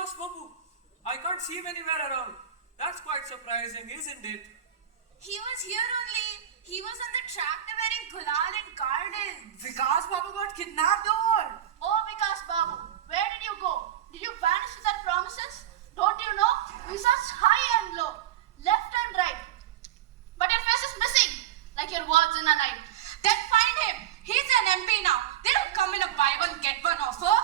Vikas Babu. I can't see him anywhere around. That's quite surprising, isn't it? He was here only. He was on the tractor wearing gulal and gardens. Vikas Babu got kidnapped or? Oh, Vikas Babu, where did you go? Did you vanish without promises? Don't you know? We searched high and low, left and right. But your face is missing, like your words in a night. Then find him. He's an MP now. They don't come in a buy one, get one offer.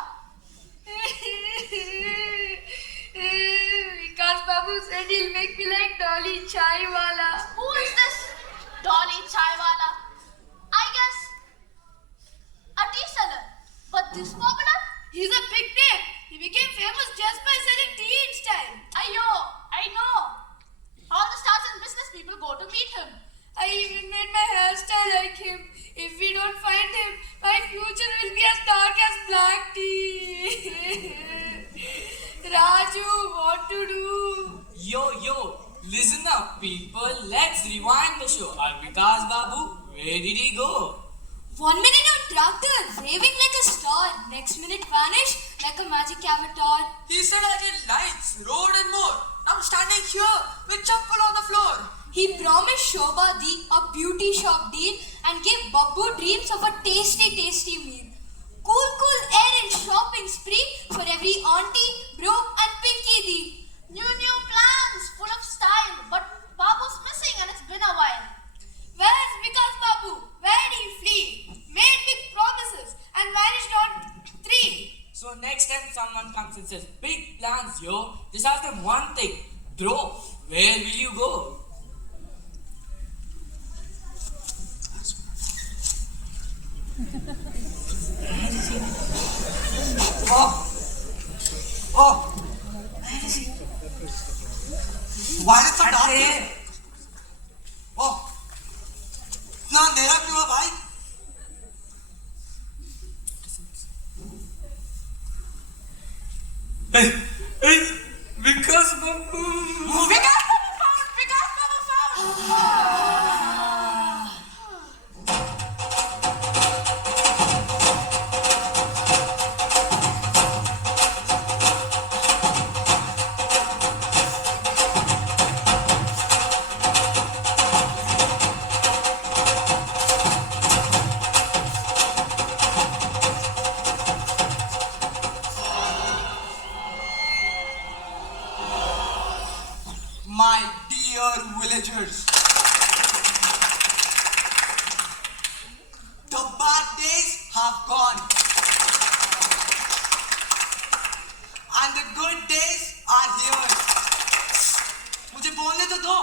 Vikas Babu said he'll make me like Dolly Chaiwala. Who is this Dolly Chaiwala? I guess a tea seller. But this popular? He's a big name. He became famous just by selling tea in style. I know. All the stars and business people go to meet him. I even made my hairstyle like him. If we don't find him, my future will be as dark as black tea. Raju, what to do? Yo, listen up, people. Let's rewind the show. Our Vikas Babu, where did he go? 1 minute on tractor, raving like a star. Next minute vanish like a magic avatar. He said I did lights, road and more. I'm standing here with chappal on the floor. He promised Shobha Di a beauty shop deal and gave Babbu dreams of a tasty meal. Cool air and shopping spree for every auntie, bro and pinky Di. New plans, full of style. But Babu's missing and it's been a while. Where's Vikas Babu? Where did he flee? Made big promises and vanished on 3. So next time someone comes and says, big plans, yo, just ask them one thing. Bro, where will you go? Oh, where is he? Why is it so dark here? Oh, इतना अंधेरा क्यों है भाई? Hey, Vikas Babu. Vikas Babu found! My dear villagers, the bad days have gone and the good days are here. मुझे बोलने तो दो.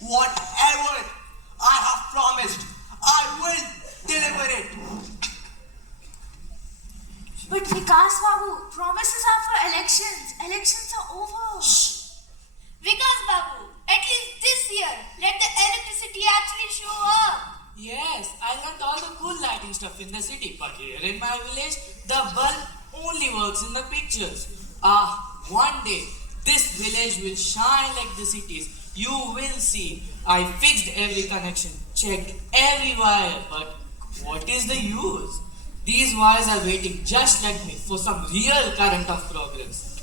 Whatever I have promised, I will deliver it. But Vikas Babu, promises are for elections. Elections are over. Vikas Babu, at least this year, let the electricity actually show up. Yes, I learned all the cool lighting stuff in the city, but here in my village, the bulb only works in the pictures. One day, this village will shine like the cities. You will see. I fixed every connection, checked every wire, but what is the use? These wires are waiting just like me for some real current of progress.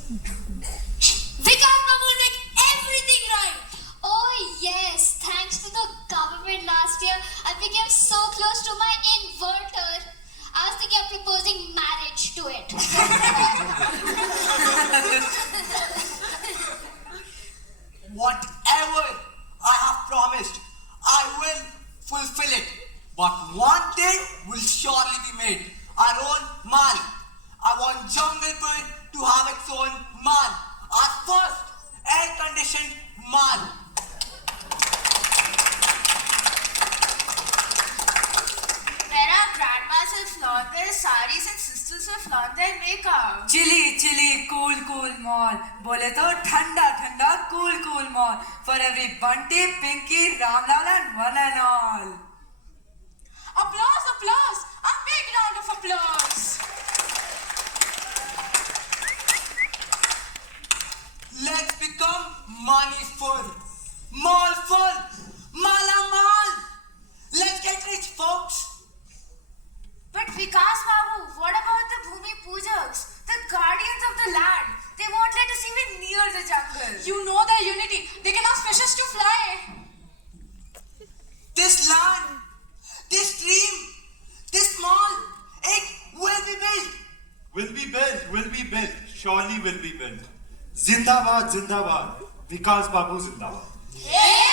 Vikas Babu will make everything right. Oh yes, thanks to the government last year, I became so close to my inverter. I was thinking of proposing marriage to it. Whatever I have promised, I will fulfill it. But one thing will surely be made. Our own mall. I want Junglepur to have its own mall. Our first air-conditioned mall. Where our grandmas will flaunt their saris and sisters will flaunt their makeup. Chilly, cool mall. Bole to ठंडा, cool mall. For every bunty, pinky, Ramlal and one and all. Applause! A big round of applause! Let's become moneyful, mallful, mala. Let's get rich, folks. But Vikas Babu, what about the Bhumi You know their unity. They can ask fishes to fly. This land, this dream, this mall, it will be built. Will be built, surely will be built. Zindabad, Zindabad. Vikas Babu Zindabad. Yeah!